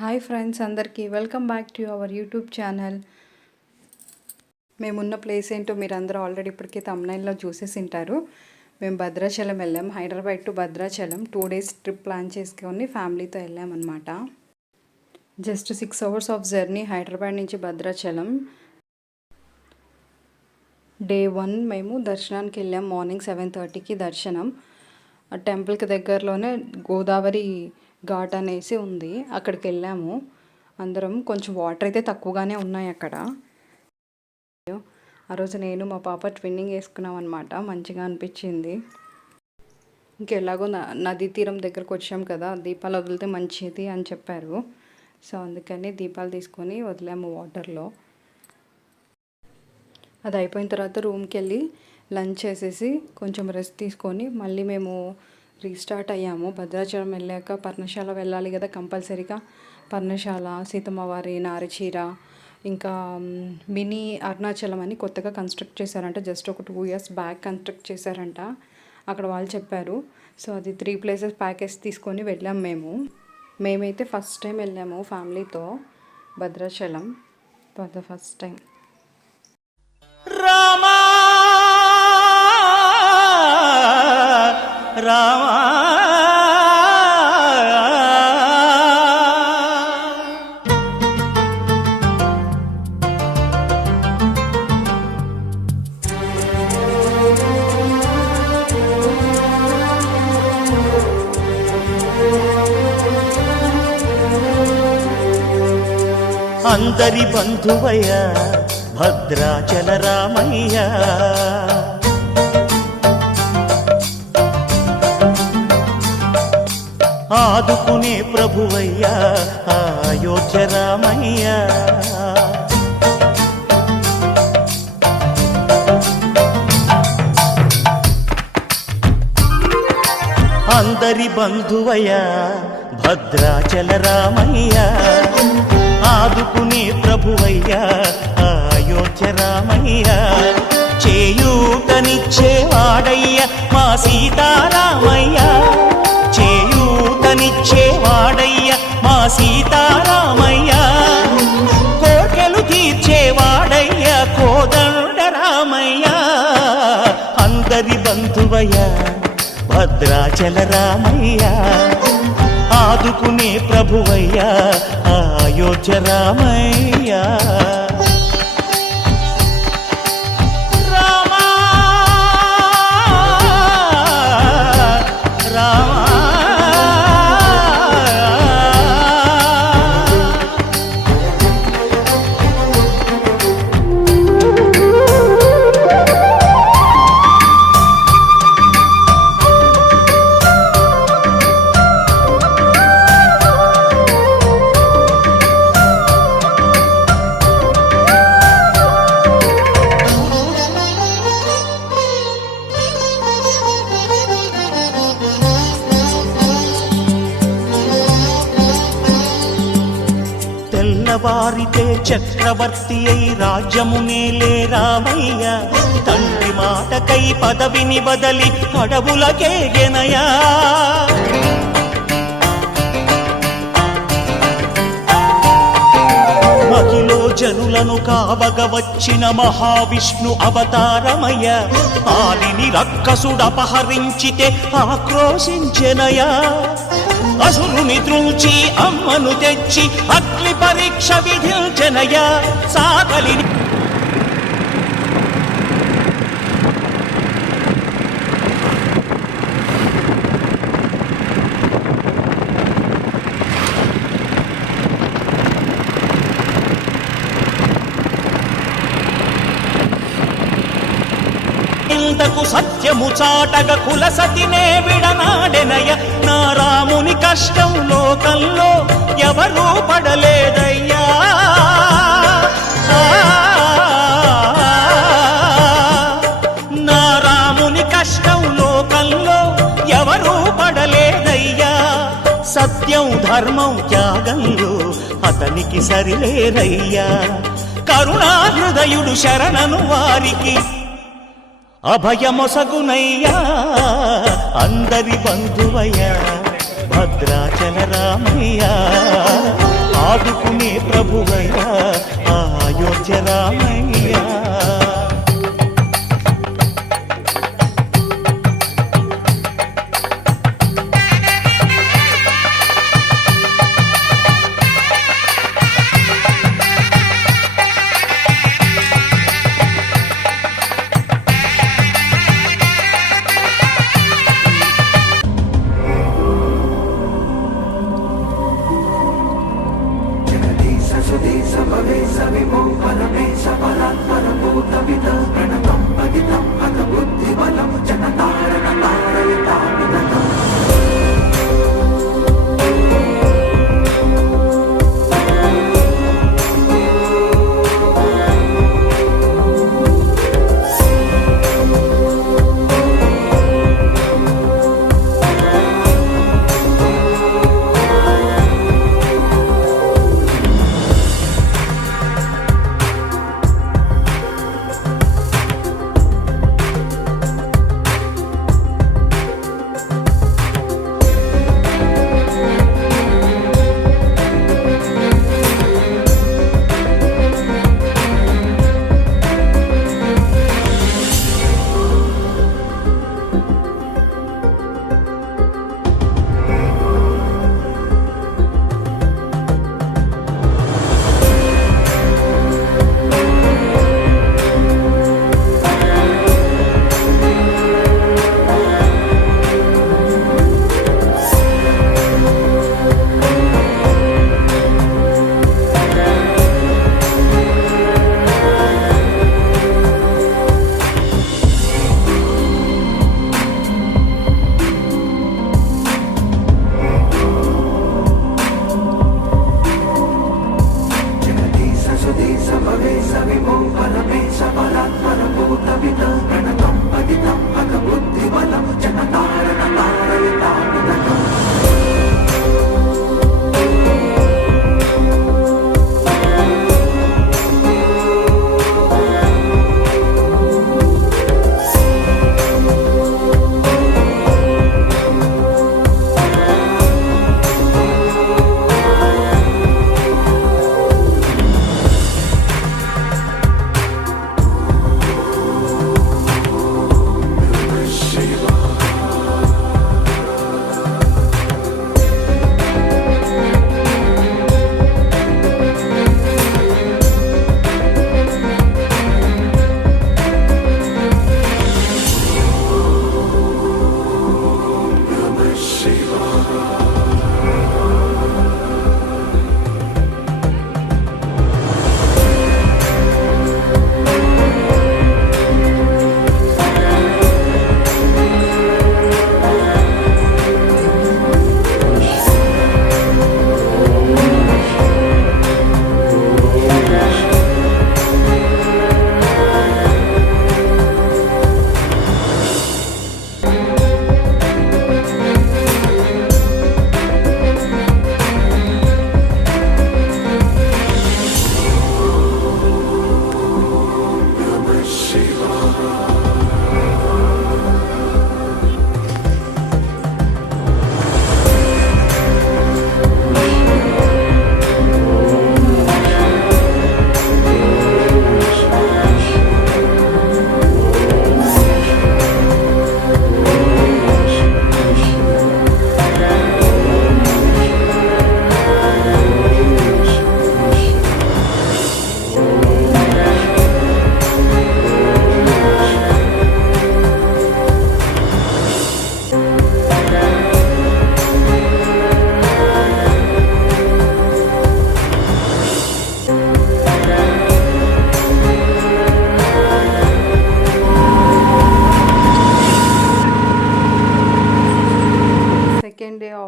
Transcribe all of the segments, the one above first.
Hi friends, అందరికీ welcome back to our YouTube channel. మేమున్న place ఏంటో మీరు అందరూ ఆల్రెడీ ఇప్పటికే థంబ్నెయిల్లో చూసేసి ఉంటారు. మేము భద్రాచలం వెళ్ళాం. Hyderabad to Bhadrachalam 2 days trip plan చేసుకొని ఫ్యామిలీతో వెళ్ళామన్నమాట. Just 6 hours of journey Hyderabad నుంచి భద్రాచలం. Day 1 మేము దర్శనానికి వెళ్ళాం. మార్నింగ్ 7:30కి దర్శనం. ఆ టెంపుల్కి దగ్గరలోనే గోదావరి ఘాట్ అనేసి ఉంది, అక్కడికి వెళ్ళాము అందరం. కొంచెం వాటర్ అయితే తక్కువగానే ఉన్నాయి అక్కడ. ఆ రోజు నేను మా పాప ట్విన్నింగ్ వేసుకున్నాం అనమాట. మంచిగా అనిపించింది. ఇంకెలాగో నదీ తీరం దగ్గరకు వచ్చాం కదా, దీపాలు వదిలితే మంచిది అని చెప్పారు. సో అందుకని దీపాలు తీసుకొని వదిలాము వాటర్లో. అది అయిపోయిన తర్వాత రూమ్కి వెళ్ళి లంచ్ చేసేసి కొంచెం రెస్ట్ తీసుకొని మళ్ళీ మేము రీస్టార్ట్ అయ్యాము. భద్రాచలం వెళ్ళాక పర్ణశాల వెళ్ళాలి కదా కంపల్సరీగా. పర్ణశాల, సీతమ్మవారి నారిచీర, ఇంకా మినీ అరుణాచలం అని కొత్తగా కన్స్ట్రక్ట్ చేశారంట. జస్ట్ ఒక 2 years బ్యాక్ కన్స్ట్రక్ట్ చేశారంట, అక్కడ వాళ్ళు చెప్పారు. సో అది 3 places ప్యాకేజ్ తీసుకొని వెళ్ళాం మేమైతే ఫస్ట్ టైం వెళ్ళాము ఫ్యామిలీతో Bhadrachalam. For the first time. Rama Rama అందరి బంధువయ్య భద్రాచల రామయ్య, ఆదుకునే ప్రభువయ్య అయోధ్య రామయ్య. అందరి బంధువయ్య భద్రాచల రామయ్య, ఆదుకునే ప్రభువయ్య అయోధ్య రామయ్య. చేయూతనిచ్చేవాడయ్య మా సీతారామయ్య, చేయూతనిచ్చేవాడయ్య మా సీతారామయ్య. కోర్కెలు తీర్చేవాడయ్య కోదండ రామయ్య. అందరి బంధువయ్య భద్రాచల రామయ్య, ఆదుకునే ప్రభువయ్య అయోధ్య రామయ్య. రామా రామా తెల్లవారితే చక్రవర్తి అయి రాజ్యమునేలే రామయ్య. తండ్రి మాటకై పదవిని బదలి అడవులకేగెనయా. మహిలో జనులను కావగ వచ్చిన మహావిష్ణు అవతారమయ్య. ఆలిని రక్కసుడపహరించితే ఆక్రోశించెనయా. అసురుని త్రుంచి అమ్మను తెచ్చి అగ్ని పరీక్ష విధించెనయా. సాగలిని ఇంతకు సత్యము చాటగ కులసతినే విడనాడెనయ. నా రాముని కష్టం లోకంలో ఎవరూ పడలేదయ్యా. నా రాముని కష్టం లోకంలో ఎవరూ పడలేదయ్యా. సత్యం ధర్మం త్యాగంలో అతనికి సరిలేరయ్యా. కరుణా హృదయుడు శరణను వారికి అభయమొసగునయ్యా. అందరి బంధువయ్య భద్రాచల రామయ్య, ప్రభువయ్యా అయోధ్య రామయ్యా.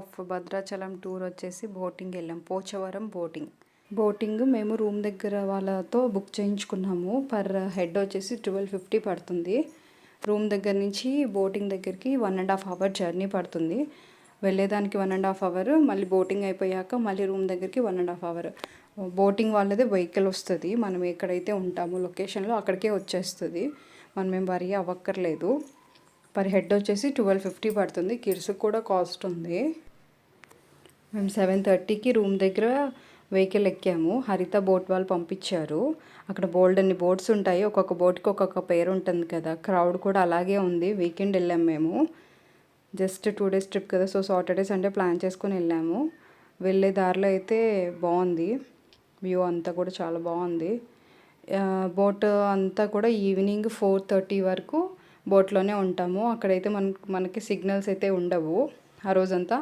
ఆఫ్ భద్రాచలం టూర్ వచ్చేసి బోటింగ్ వెళ్ళాం. పోచవరం బోటింగ్ మేము రూమ్ దగ్గర వాళ్ళతో బుక్ చేయించుకున్నాము. పర్ హెడ్ వచ్చేసి 1250 పడుతుంది. రూమ్ దగ్గర నుంచి బోటింగ్ దగ్గరికి 1.5 అవర్ జర్నీ పడుతుంది. వెళ్ళేదానికి 1.5 అవర్, మళ్ళీ బోటింగ్ అయిపోయాక మళ్ళీ రూమ్ దగ్గరికి 1.5 అవర్. బోటింగ్ వాళ్ళదే వెహికల్ వస్తుంది, మనం ఎక్కడైతే ఉంటామో లొకేషన్లో అక్కడికే వచ్చేస్తుంది, మనం ఏం వరీ అవ్వక్కర్లేదు. పర్ హెడ్ వచ్చేసి 1250 పడుతుంది. కిడ్స్కి కూడా కాస్ట్ ఉంది. మేము 7:30కి రూమ్ దగ్గర వెహికల్ ఎక్కాము. హరిత బోట్ వాళ్ళు పంపించారు. అక్కడ బోల్డ్ అన్ని బోట్స్ ఉంటాయి, ఒక్కొక్క బోట్కి ఒక్కొక్క పేరు ఉంటుంది కదా. క్రౌడ్ కూడా అలాగే ఉంది. వీకెండ్ వెళ్ళాము మేము, జస్ట్ 2 days ట్రిప్ కదా. సో సాటర్డే సండే ప్లాన్ చేసుకొని వెళ్ళాము. వెళ్ళే దారిలో అయితే బాగుంది, వ్యూ అంతా కూడా చాలా బాగుంది. బోట్ అంతా కూడా ఈవినింగ్ 4:30 వరకు బోట్లోనే ఉంటాము. అక్కడైతే మనకి సిగ్నల్స్ అయితే ఉండవు. ఆ రోజంతా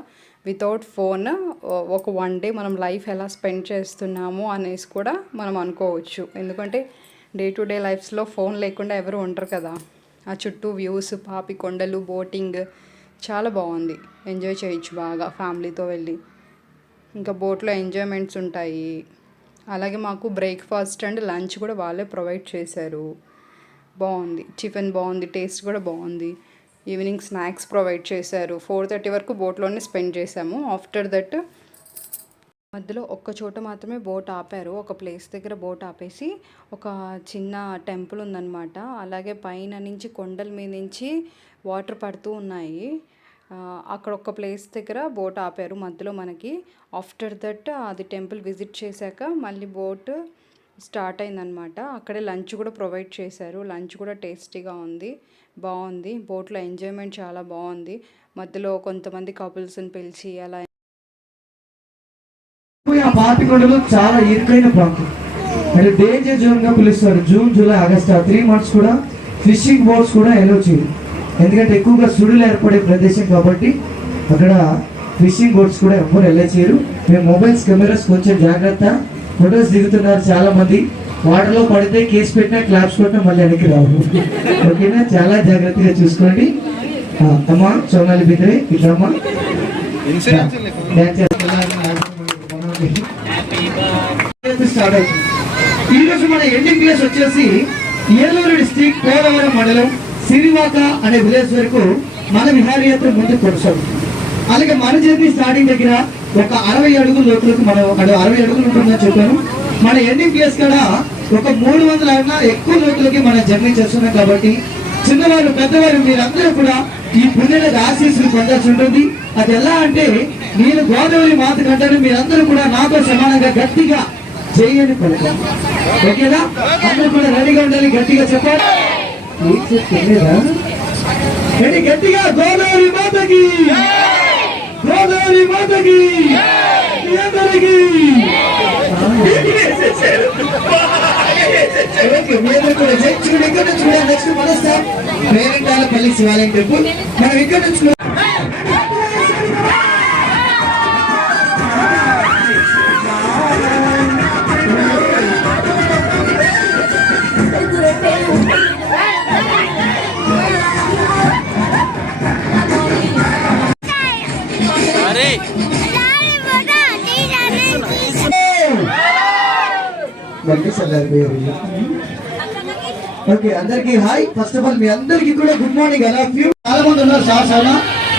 వితౌట్ ఫోన్ ఒక 1 day మనం లైఫ్ ఎలా స్పెండ్ చేస్తున్నాము అనేసి కూడా మనం అనుకోవచ్చు. ఎందుకంటే డే టు డే లైఫ్స్లో ఫోన్ లేకుండా ఎవరు ఉండరు కదా. ఆ చుట్టూ వ్యూస్, పాపి కొండలు, బోటింగ్ చాలా బాగుంది. ఎంజాయ్ చేయొచ్చు బాగా ఫ్యామిలీతో వెళ్ళి. ఇంకా బోట్లో ఎంజాయ్మెంట్స్ ఉంటాయి. అలాగే మాకు బ్రేక్ఫాస్ట్ అండ్ లంచ్ కూడా వాళ్ళే ప్రొవైడ్ చేశారు. బాగుంది, టిఫిన్ బాగుంది, టేస్ట్ కూడా బాగుంది. ఈవినింగ్ స్నాక్స్ ప్రొవైడ్ చేశారు. 4:30 వరకు బోట్లోనే స్పెండ్ చేసాము. ఆఫ్టర్ దట్ మధ్యలో ఒక్క చోట మాత్రమే బోట్ ఆపారు. ఒక ప్లేస్ దగ్గర బోట్ ఆపేసి ఒక చిన్న టెంపుల్ ఉందన్నమాట. అలాగే పైన నుంచి కొండల మీద నుంచి వాటర్ పడుతూ ఉన్నాయి. అక్కడ ఒక ప్లేస్ దగ్గర బోట్ ఆపారు మధ్యలో మనకి. ఆఫ్టర్ దట్ అది టెంపుల్ విజిట్ చేశాక మళ్ళీ బోట్ స్టార్ట్ అయిందనమాట. అక్కడే లంచ్ కూడా ప్రొవైడ్ చేశారు. లంచ్ కూడా టేస్టీగా ఉంది, బాగుంది. బోట్లో ఎంజాయ్మెంట్ చాలా బాగుంది. మధ్యలో కొంతమంది కపుల్స్ని పిలిచి అలా. ఆ పాపికొండలు చాలా ఇరుకైన ప్రాంతం, అంటే డేంజర్ జోన్ గా పిలుస్తారు. జూన్, జూలై, ఆగస్ట్ 3 months కూడా ఫిషింగ్ బోట్స్ కూడా ఎలో చేయరు. ఎందుకంటే ఎక్కువగా సుడులు ఏర్పడే ప్రదేశం కాబట్టి అక్కడ ఫిషింగ్ బోట్స్ కూడా ఎవరు ఎలా చేయరు. మేము మొబైల్స్, కెమెరాస్ కొంచెం జాగ్రత్త. ఫొటోస్ దిగుతున్నారు చాలా మంది. వాటర్లో పడితే కేసు పెట్టినా, క్లాప్స్ కొట్టినా మళ్ళీ వెనక్కి రావు. ఓకేనా, చాలా జాగ్రత్తగా చూసుకోండి. అమ్మా సోనాలి బింద్రే ఇట్లమ్మా. ఈ రోజు మన ఎండింగ్ ప్లేస్ వచ్చేసి ఏలూరు డిస్ట్రిక్ట్, పోలవరం మండలం, సిరివాక అనే విలేజ్ వరకు మన విహారయాత్ర ముందు కొనసాగుతుంది. అలాగే మన జర్నీ స్టార్టింగ్ దగ్గర ఒక 60 అడుగుల లోతులకు మనం 60 అడుగులు ఉంటుందని చెప్పాను. మన ఎండింగ్ ప్లేస్ కూడా ఒక 300 అడుగుల ఎక్కువ లోతులకి మనం జర్నీ చేస్తున్నాం. కాబట్టి చిన్నవారు, పెద్దవారు మీరందరూ కూడా ఈ పుణ్యనది ఆశీస్సులు పొందాల్సి ఉంటుంది. అది ఎలా అంటే, నేను గోదావరి మాత కంటాను, మీరందరూ కూడా నాతో సమానంగా గట్టిగా చేయని పడతాను. ఓకేనా, అందరూ కూడా రెడీగా ఉండాలి. గట్టిగా చెప్పాలి. గట్టిగా గోదావరి మాతకి, గోదావరి మాతకి, అందరికి ఇక్కడ నుంచి కూడా నెక్స్ట్ మన స్టాప్ పేరెంటాలపల్లి శివాలయం టెంపుల్. మనం ఇక్కడ నుంచి ఓకే, అందరికి హాయ్. ఫస్ట్ ఆఫ్ ఆల్ మీ అందరికి కూడా good morning. I love you. చాలా మంది ఉన్నారు చాలా.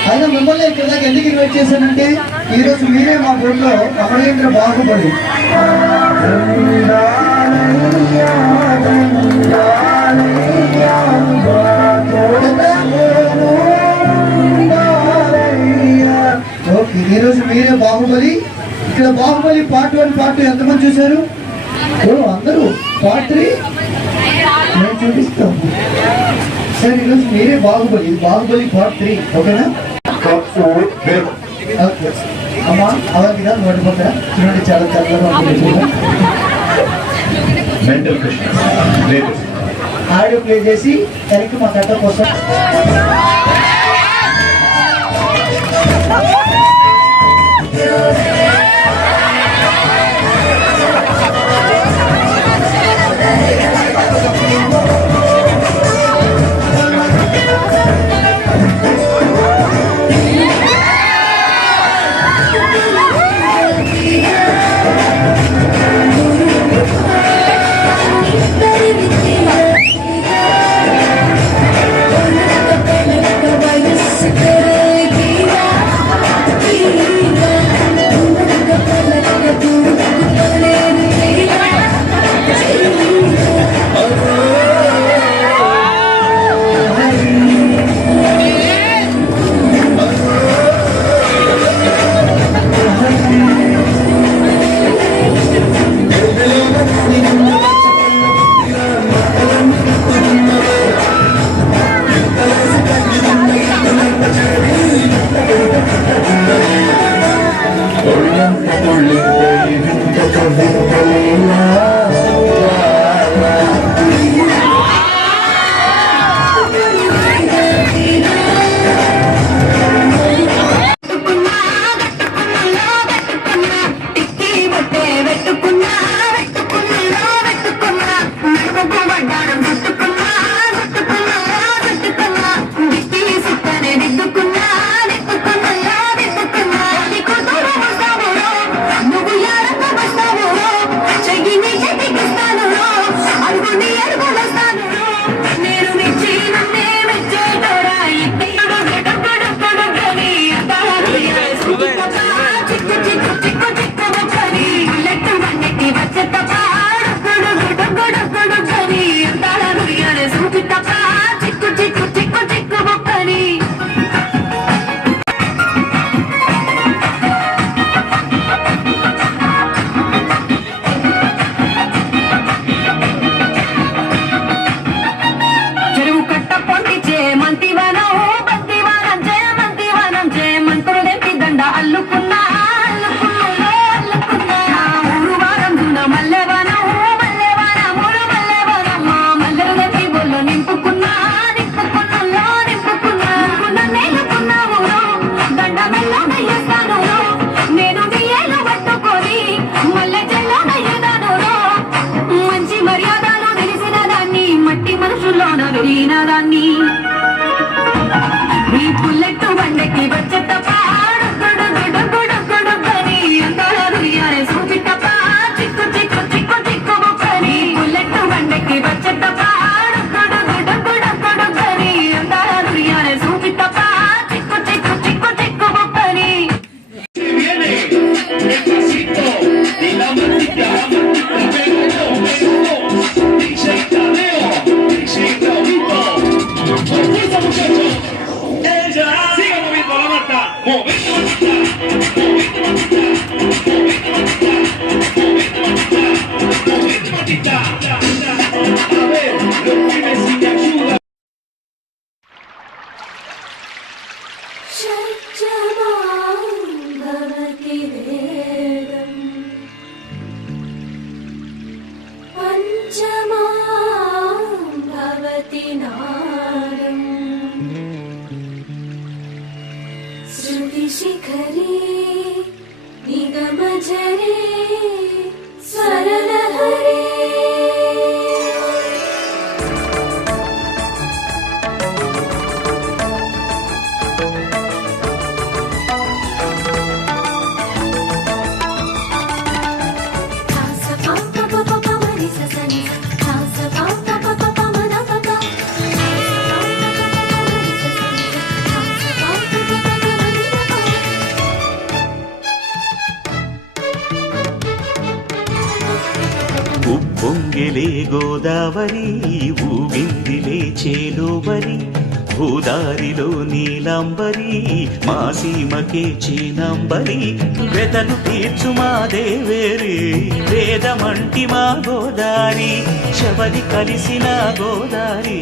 అయినా మిమ్మల్ని ఇక్కడ దాకా ఎందుకు ఇన్వైట్ చేశానంటే, ఈ రోజు మీరే మా ఊళ్ళో అమరేంద్ర బాగుపడి ఓకే, ఈ రోజు మీరే బాహుబలి. ఇక్కడ బాహుబలి పార్ట్ 1, పార్ట్ 2 ఎంతమంది చూశారు? అందరూ. పార్ట్ 3 నేను చూపిస్తాం. సరే, ఈరోజు మీరే బాహుబలి. బాహుబలి పార్ట్ 3. ఓకేనా? అమ్మా అవన్నీ కాదు, వాటి పక్కన చూడండి, చాలా చల్లగా ఉంటుంది. ఆడియో ప్లే చేసి వెనక్కి మా కట్ట కోసం దాన్ని నీ పుల్లెట్టు బండకి వచ్చేట పాడు అంతారే సూపిటప్ప చిక్కు చిక్కు చిక్కు చిక్కు బొక్కని పుల్లెట్టు బండకి వచ్చేట పాడు అంతారే సూపిటప్ప చిక్కు చిక్కు చిక్కు చిక్కు బొక్కని शिखरे निगमजरे स्वरलहरे ఉప్పొంగిలే గోదావరి ఊగిందిలే చేలోబరి భూదారిలో నీలాంబరి మా సీమకే చీనాంబరి వెతలు తీర్చు మా దేవేరి వేదమంటి మా గోదారి శబరి కలిసిన గోదారి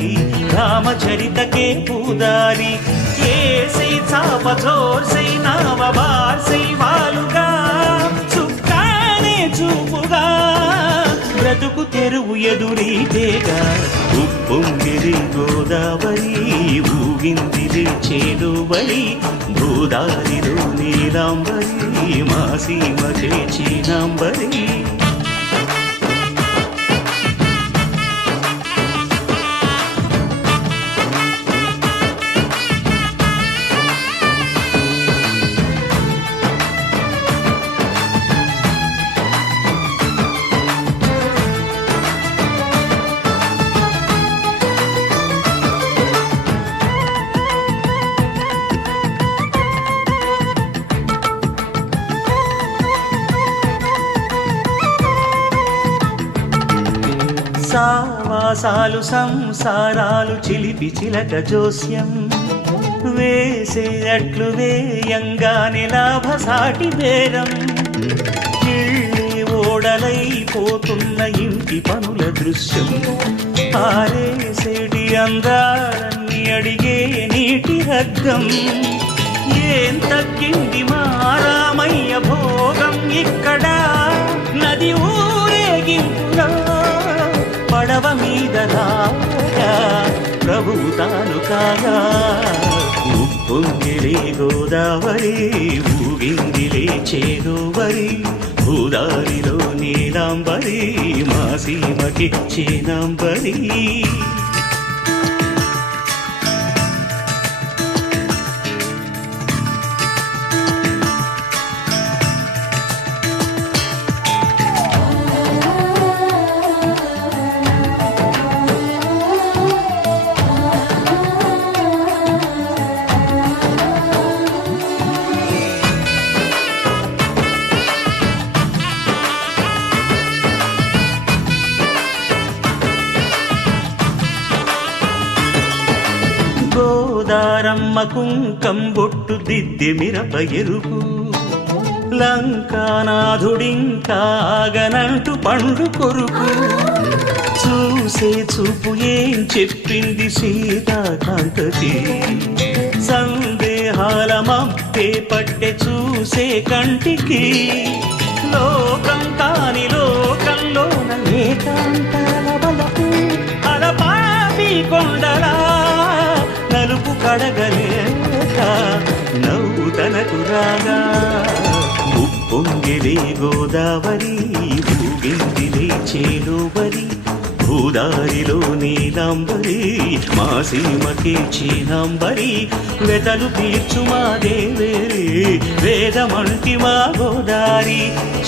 రామచరితకే పూదారి ఏసై చాప జోర్సై నావ బార్సై వాలుగా చుక్కానే చూపుగా బ్రతుకు తెరువు ఎదురీతేగా ఉప్పొంగిరి గోదావరి ఊగిందిరి చేలువరి భూదారిలో నీలాంబరి మా సీమకే చీనాంబరి సావాసాలు సంసారాలు చిలిపి చిలక జోస్యం వేసే అట్లు వేయంగానే లాభసాటి బేరం ఇళ్ళే ఓడలైపోతున్న ఇంటి పనుల దృశ్యం ఆరేసేటి అందాలన్నీ అడిగే నీటి రగ్గం ఏం తగ్గింది మా రామయ్య భోగం ఇక్కడ నది గోదావరి ఊగిందిలే చేదోవరి భూదారిలో నీలాంబరి మా సీమకి చేనాంబరి గోదారమ్మ కుంకం బొట్టు దిద్దె మిరప ఎరుపు లంకానాథుడింకాగనంటూ పండు కొరుకు చూసే చూపు ఏం చెప్పింది సీతాకాంతకి సందేహాల మబ్బే పట్టె చూసే కంటికి లోకం కాని లోకంలోన ఏకాంతాల బలపు అలపాపి కొండలా నలుపు కడగలేక నవ్వు తనకు రాగా ఉప్పొంగిలే గోదావరి ఊగిందిలే చేలోవరి భూదారిలో నీలాంబరి మా సీమకే చీనాంబరి వెతలు తీర్చు మా దేవేరి వేదమంటి మా గోదారి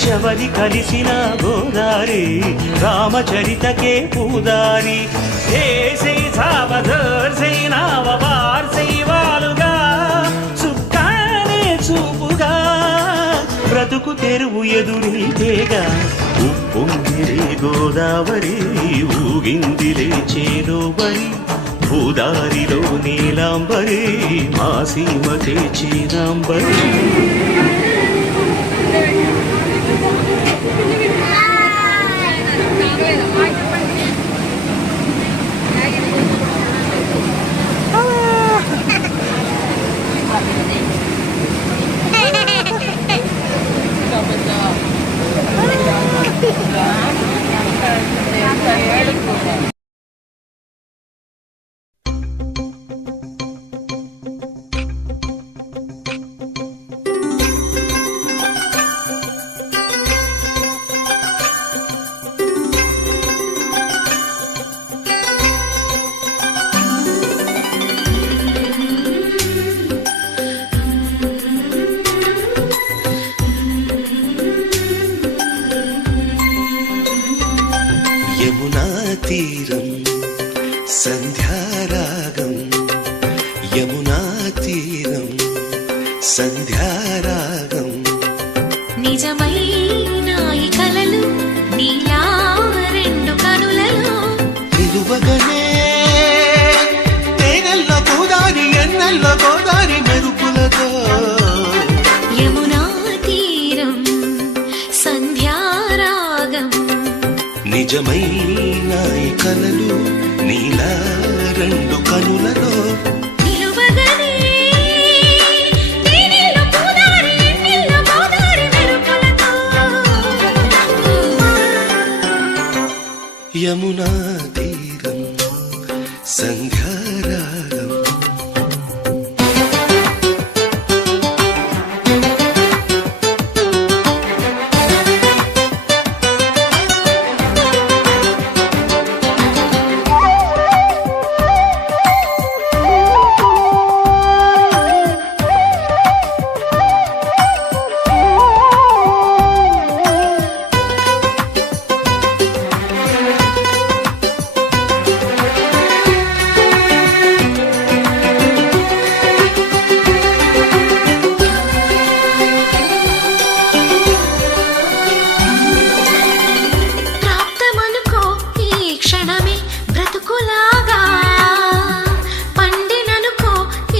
శబరి కలిసిన గోదారి రామచరితకే పూదారి ఏసే సావధర్ సేనావార్ సేవాలుగా సుఖానే చూపుగా బ్రతుకు తెరువు ఎదురీతేగా ఉప్పొంగిలే గోదావరి ఊగిందిలే చేలోవరి భూదారిలో నీలాంబరి మా సీమకే చీనాంబరి యమునా తీరం సంధ్యారాగం యమునా తీరం సంధ్యారాగం నిజమైన ఈ కలలు నీలా రెండు కనులలో నిలువగనే తేనెల్ల గోదారి ఎన్నెల్ల గోదారి మెరుపులతో యమునా తీరం సంధ్యారాగం నిజమైన ఈ కలలు నీలా రెండు కనులలో నిలువగనే తేనెల్లో గోదారి ఎన్నెల్లో గోదారి మెరుపులతో యమునా తీరం సంధ్యారాగం ప్రాప్తమనుకో ఈ క్షణమే బ్రతుకులాగా పండిననుకో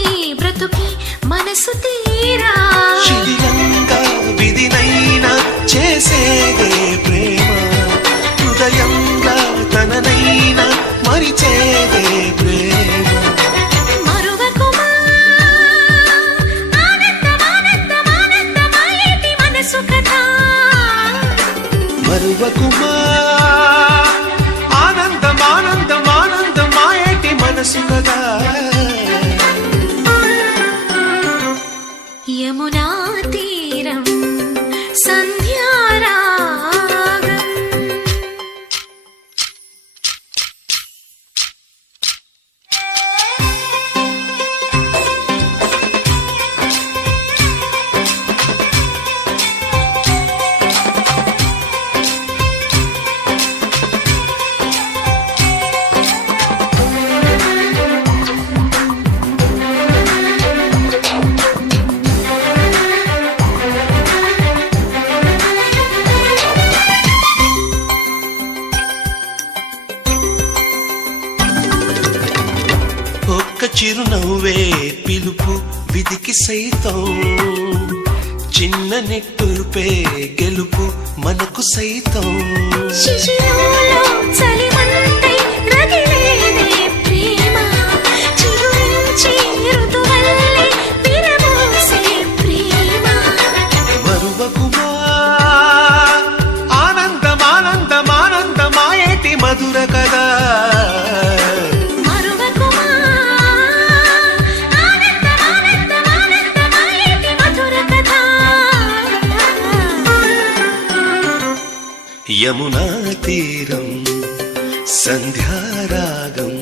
ఈ బ్రతుకి మనసు తీరా శిథిలంగా విధినైనా చేసేదే ప్రేమ హృదయంగా తననైనా మరిచేదే ప్రేమ మరువకుమా ఆనందమానందమానందమాయేటి మనసు కథ మరువకుమా ఆనందమానందమానందమాయేటి మనసు కదా చిలిపికి సైతం చిన్న నెట్టురుపే గెలుపు మనకు సైతం. శిశిరంలో చలిమంటై రగిలేదే ప్రేమ, చిగురించి ఋతువల్లే విరబూసే ప్రేమ. మరువకుమా ఆనందమానందమానందమాయేటి మధుర కదా. మరువకుమా ఆనందమానందమానందమాయేటి మధుర కథ. యమునా తీరం సంధ్యారాగం,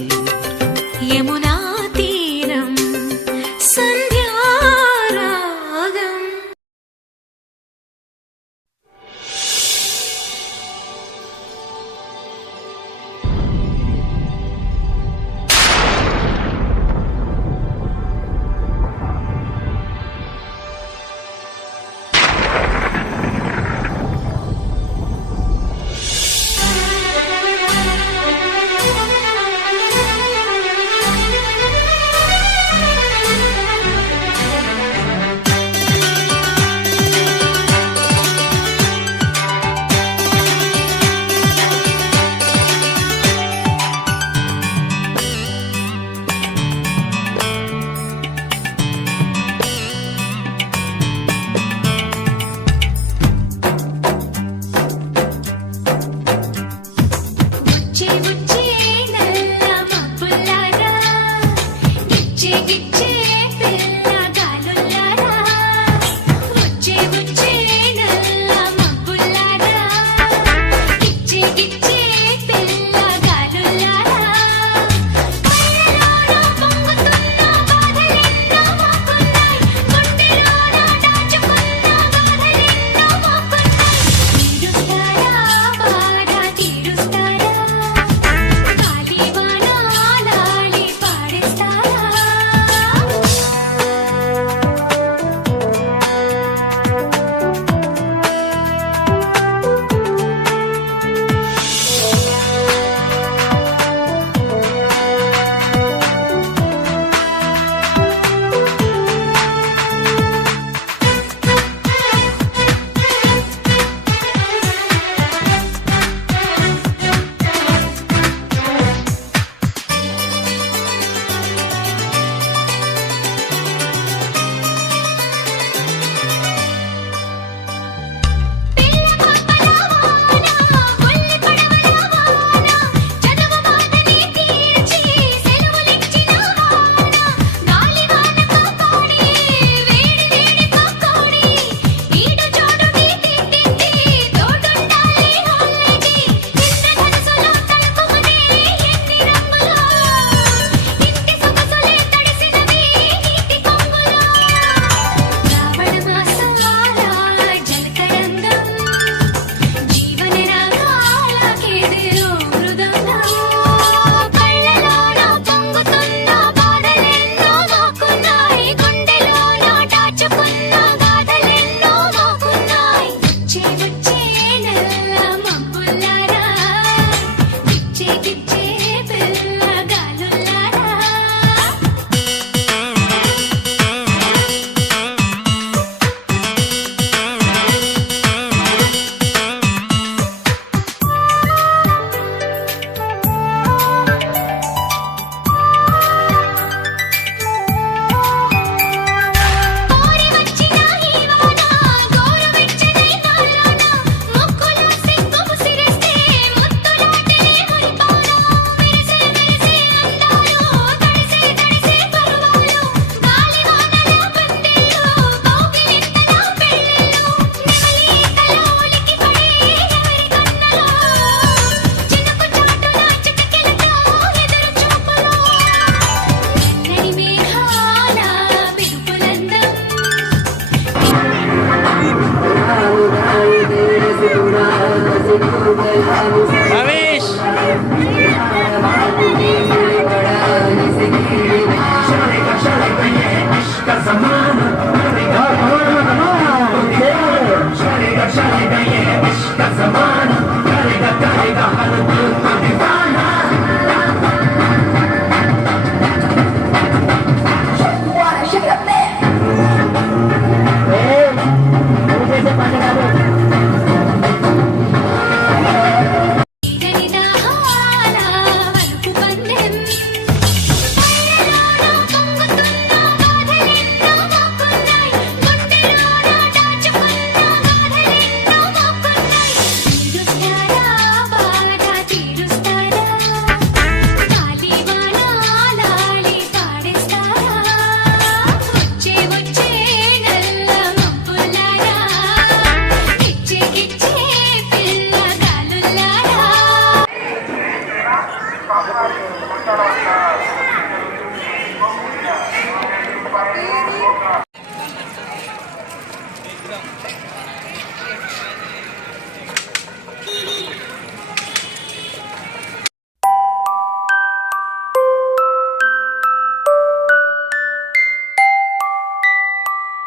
యమునా తీరం సంధ్యారాగం. Come on.